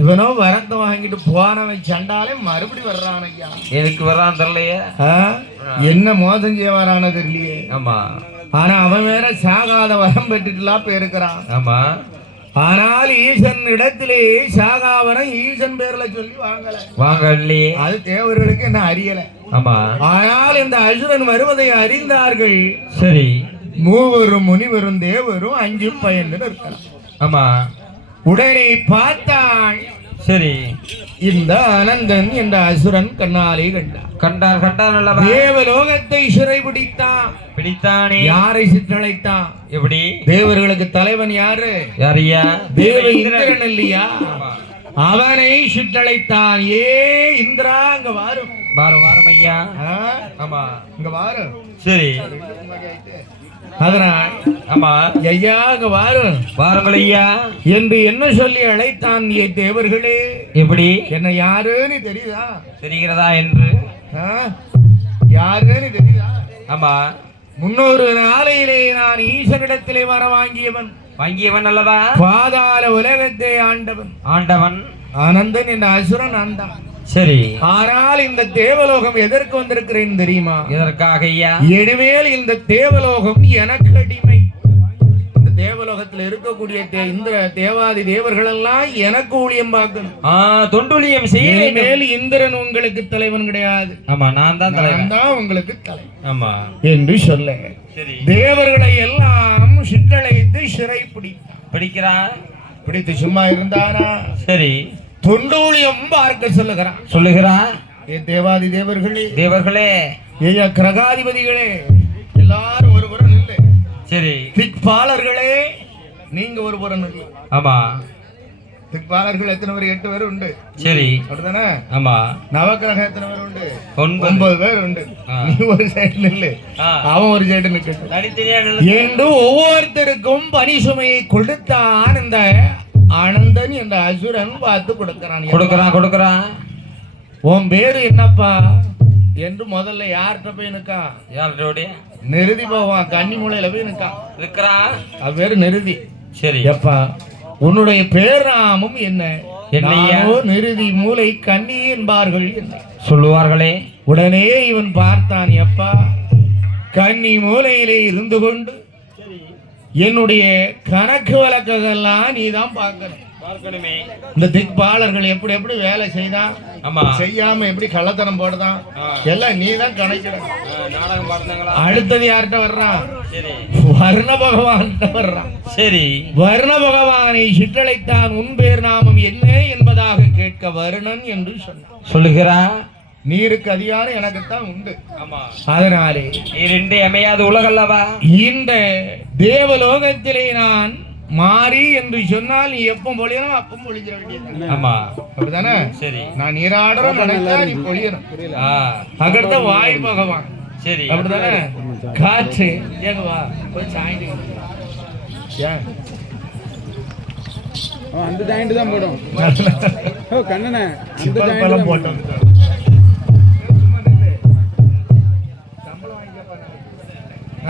இவனோ வரத்தை வாங்கிட்டு போனவன் சண்டாலே மறுபடி வர்றான் ஐயா. எனக்கு வர்றான் தெரியலையே, என்ன மோசம் செய்ய வரான தெரியலையே. ஆமா, ஆனா அவன் வேற சாகாத வரம் பெற்றுட்டுலாம் போயிருக்கிறான். ஆமா, ஆனால் ஈசன் இடத்திலே சாகாவரம் ஈசன் பேர்ல சொல்லி வாங்கலையே. அது தேவர்களுக்கு என்ன அறியல. ஆமா, ஆனால் இந்த அசுரன் வருவதை அறிந்தார்கள். சரி, மூவரும் முனிவரும் தேவரும் அஞ்சு பயந்து இருக்கலாம். ஆமா, உடனே பார்த்தான். சரி, இந்த அனந்தன் என்ற அசுரன் கண்ணாலே கண்டான். தேவலோகத்தை சிறை பிடித்தானே. யாரை சிற்றழைத்தான்? எப்படி? தேவர்களுக்கு தலைவன் யாரு? யாரையா? தேவ இந்திரன் இல்லையா? அவனை சிற்றழைத்தான். ஏ இந்திரா, அங்க வாரும். வாரும் ஐயா. ஆமா, இங்க வாரும். சரி, அதனால் ஆமா ஐயா, அங்க வாருங்கள் ஐயா என்று என்ன சொல்லி அழைத்தான். தேவர்களே, எப்படி? என்ன யாருன்னு தெரியுதா? தெரிகிறதா என்று? யாருன்னு தெரியுதா? ஆமா, முன்னொரு நாளையிலே நான் ஈசனிடத்திலே வர வாங்கியவன் அல்லவா? பாதாள உலகத்தை ஆண்டவன் அனந்தன் என்ற அசுரன் ஆண்டான். சரி, ஆனால் இந்த தேவலோகம் எதற்கு வந்திருக்கிறேன் தெரியுமா? எதற்காக ஐயா? இனிமேல் இந்த தேவலோகம் எனக்கு அடிமை. இந்த தேவலோகத்தில் இருக்கக்கூடிய இந்த தேவாதி தேவர்கள் எல்லாம் எனக்கு ஊழியம் பார்க்கணும். தொண்டுலியம் செய்ய. இனிமேல் இந்திரன் உங்களுக்கு தலைவன் கிடையாது. ஆமா, நான் தான் உங்களுக்கு தலைவன். ஆமா என்று சொல்ல தேவர்களை எல்லாம் சிற்றழைத்து சிறை பிடித்து சும்மா இருந்தானா? சரி, தொண்டூழியம் பார்க்க சொல்லுகிறான். தேவாதி தேவர்களே, ஏயா கிரகாதிபதிகளே, எல்லாரும் ஒரு புறம் இல்லை. சரி, திக்பாலர்களே, நீங்க ஒரு புறம் இல்லை. ஆமா, திக்பாலர்கள் எத்தனை பேர்? 8 பேர் உண்டு. சரி, அப்படிதானே? ஆமா. நவக்கிரகம் எத்தனை பேர் உண்டு? 9 பேர் உண்டு. நீ ஒரு சைடு நில்லு, அவன் ஒரு சைடு நிற்க என்று ஒவ்வொருத்தருக்கும் பணிசுமையை கொடுத்தான். இந்த ஆனந்தன் என்ற அசுரன் பார்த்து கொடுக்கிறான். உன் பேரு என்னப்பா என்று முதல்ல யார்கிட்ட போய் நிக்கா? நிருதி போவான். கன்னி மூலையில போய் நிற்கிறான். அது பேரு நிருதி. சரி, எப்பா உன்னுடைய பேராமும் என்ன? நிருதி மூலை கன்னி என்பார்கள் சொல்லுவார்களே. உடனே இவன் பார்த்தான். எப்பா கன்னி மூலையிலே இருந்து கொண்டு என்னுடைய கணக்கு வழக்கெல்லாம் நீ தான் பார்க்கணும். பார்க்கணுமே. இந்த திக்பாலர்கள் எப்படி எப்படி வேலை செய்தான், ஆமா, செய்யாம எப்படி கள்ளத்தனம் போடுதான், எல்லாம் நீ தான் கணக்கிடணும். நாடகம் பார்த்தங்களா? அடுத்தது யார்கிட்ட வர்றான்? சரி, வர்ண பகவான் வர்றான். சரி, வர்ண பகவானை சிற்றழைத்தான். உன் பேர் நாமம் என்ன என்பதாக கேட்க வருணன் என்று சொன்னான். சொல்லுகிறா, நீருக்கு அதிகாரம் எனக்குத்தான் உண்டு. ஆமா, அதனாலே இரண்டே அமையாது உலகல்லவா. இந்த தேவலோகத்திலே நான் மாறி என்று சொன்னால் நீ எப்ப பொழியணும் அப்ப பொழிக்கிற வேண்டியது. ஆமா, அப்படிதானே? சரி, நான் நீராடுறோம் நினைச்சா நீ பொழியணும். அகர்த்த வாயு பகவான். சரி, அப்படிதானே? காற்று ஏங்க வா போய் சாய்ந்து ஏன் அந்த ஜாயிண்ட் தான் போடும். ஓ கண்ணனே, அந்த ஜாயிண்ட் பழம் தான் போட்டோம்.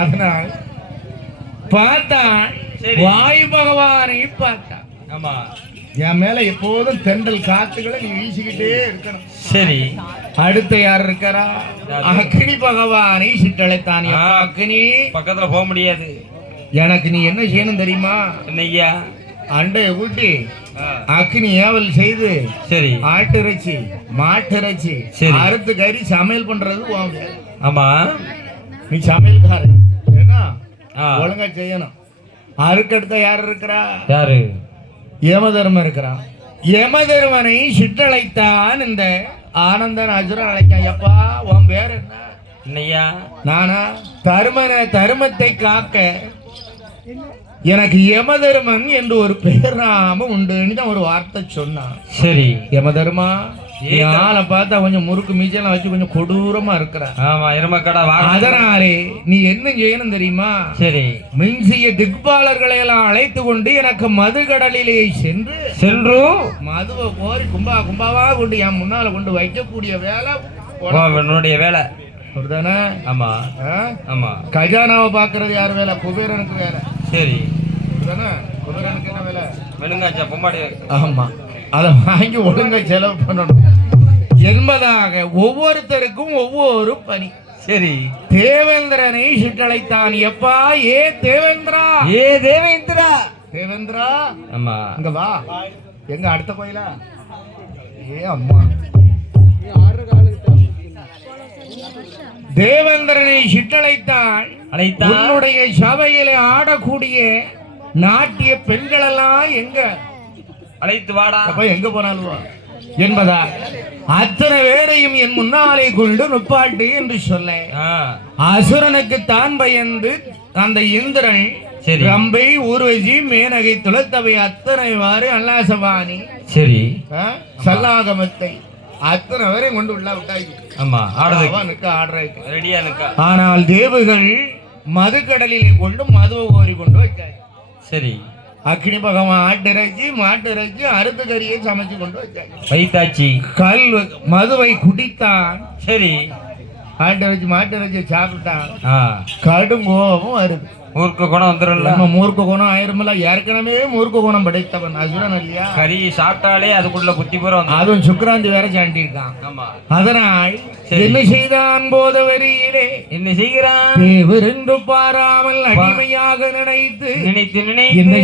அதனால் பார்த்தான், வாயு பகவானை பார்த்தான். ஆமா, என் மேல எப்போதும் தென்றல் காத்துக்களை நீ வீசிக்கிட்டே இருக்கணும். சரி, அடுத்து யார் இருக்கிறா? அக்னி பகவானை சிற்றழைத்தான். அக்னி பக்கத்துல போக முடியாது. எனக்கு நீ என்ன செய்யணும் தெரியுமா? என்னய்யா? அண்டைய ஊட்டி அக்னி ஏவல் செய்து, சரி, ஆட்டிறைச்சி மாட்டிறைச்சி சரி, அறுத்து கறி சமையல் பண்றது உன் வேலை. ஆமா, நீ சமையல்காரன் ஏன்னா ஒழுங்கா செய்யணும். அறுக்கடுத்த யார் இருக்கிறா? யாரு? யமதர்மன் இருக்கிறான். யமதர்மனை சிற்றழைத்தான். இந்த ஆனந்தன் அசுரன் அழைக்கான். எப்பா உன் பேர் என்ன? என்னய்யா? நானா? தர்மத்தை காக்க எனக்கு யமதர்மன் என்று ஒரு பெயர் நாம உண்டுன்னு தான் ஒரு வார்த்தை சொன்னான். சரி, யமதர்மா, ஆளை பார்த்தா கொஞ்சம் முறுக்கு மீச்செல்லாம் வச்சு கொஞ்சம் கொடூரமா இருக்கிற. ஆமா, எருமக்கடா. அதனாலே நீ என்ன செய்யணும் தெரியுமா? சரி, மின்சிய திக்பாலர்களை எல்லாம் அழைத்து கொண்டு எனக்கு மதுகடலிலே சென்று மதுவை கோரி கும்பா கும்பாவா கொண்டு என் முன்னால கொண்டு வைக்கக்கூடிய வேலை உன்னுடைய வேலை. அப்படிதானே? ஆமா, ஆமா. கஜானாவை பாக்குறது யார் வேலை? குபேரனுக்கு வேலை. சரி, அப்படிதானே? குபேரனுக்கு என்ன வேலை? மெழுங்காச்சா பொம்மாடி. ஆமா, அதை வாங்கி ஒழுங்கா செலவு பண்ணணும் என்பதாக ஒவ்வொருத்தருக்கும் ஒவ்வொரு பணி. சரி, தேவேந்திரனை சிற்றழைத்தான். எப்பா ஏ தேவேந்திரா, ஏ தேவேந்திரா, தேவேந்திரா ஆமா, இங்க வா. எங்க அடுத்த கோயிலா? ஏ அம்மா, தேவேந்திரனை சிற்றழைத்தான். உன்னுடைய சபையிலே ஆடக்கூடிய நாட்டிய பெண்கள் எல்லாம் எங்க? அழைத்து வாடா. எங்க போனாலும் என்பதா அத்தனை பேரையும் என் முன்னாலே கொண்டு நுப்பாட்டு என்று சொல்ல, அசுரனுக்கு தான் பயந்து அந்த இந்திரன் ரம்பை, ஊர்வசி, மேனகை, துளத்தவை அத்தனை வாறு அல்லாசபாணி, சரி, சல்லாகமத்தை அத்தனை பேரையும் கொண்டு உள்ள விட்டாங்க. ஆமா, ரெடியா நிக்க. ஆனால் தேவர்கள் மதுக்கடலிலே கொண்டு மதுவை கோரி கொண்டு வைத்தாங்க. சரி, அக்னி பகவான் ஆட்டிறைச்சி மாட்டிறைச்சி அறுத்து கறியை சமைச்சு கொண்டு வச்சாங்க. வைத்தாச்சி கல் மதுவை குடித்தான். சரி, ஆட்டிறைச்சி மாட்டிறைச்சி சாப்பிட்டான். கடும் கோபம் வருது. மூர்க்க குணம் வந்துடும்ல. நம்ம மூர்க்க குணம் ஆயிருமில்ல. ஏற்கனவே மூர்க்க குணம் படைத்தவன் அசுரன் இல்லையா? கறி சாப்பிட்டாலே அதுக்குள்ள புத்தி பூரம். அதுவும் சுக்ராந்தி வேற சாண்டியிருக்கான். அதனால் என்ன செய்தான்? போத வரியிலே என்ன செய்கிறான்? தேவர் என்று பாராமல் அடிமையாக நினைத்து என்ன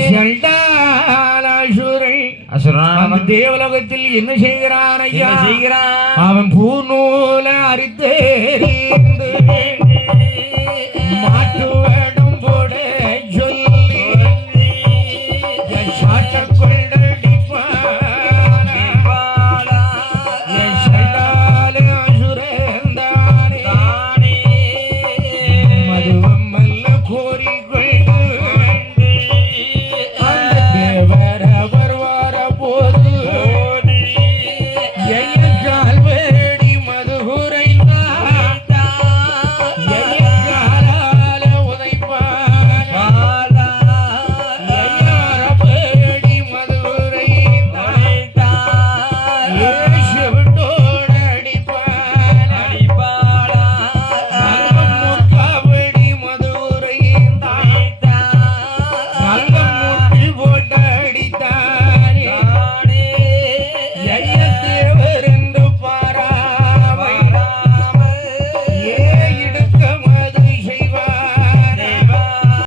அசுரன் தேவலோகத்தில் என்ன செய்கிறான்? ஐயா செய்கிறான். அவன் பூநூல அரித்தேறி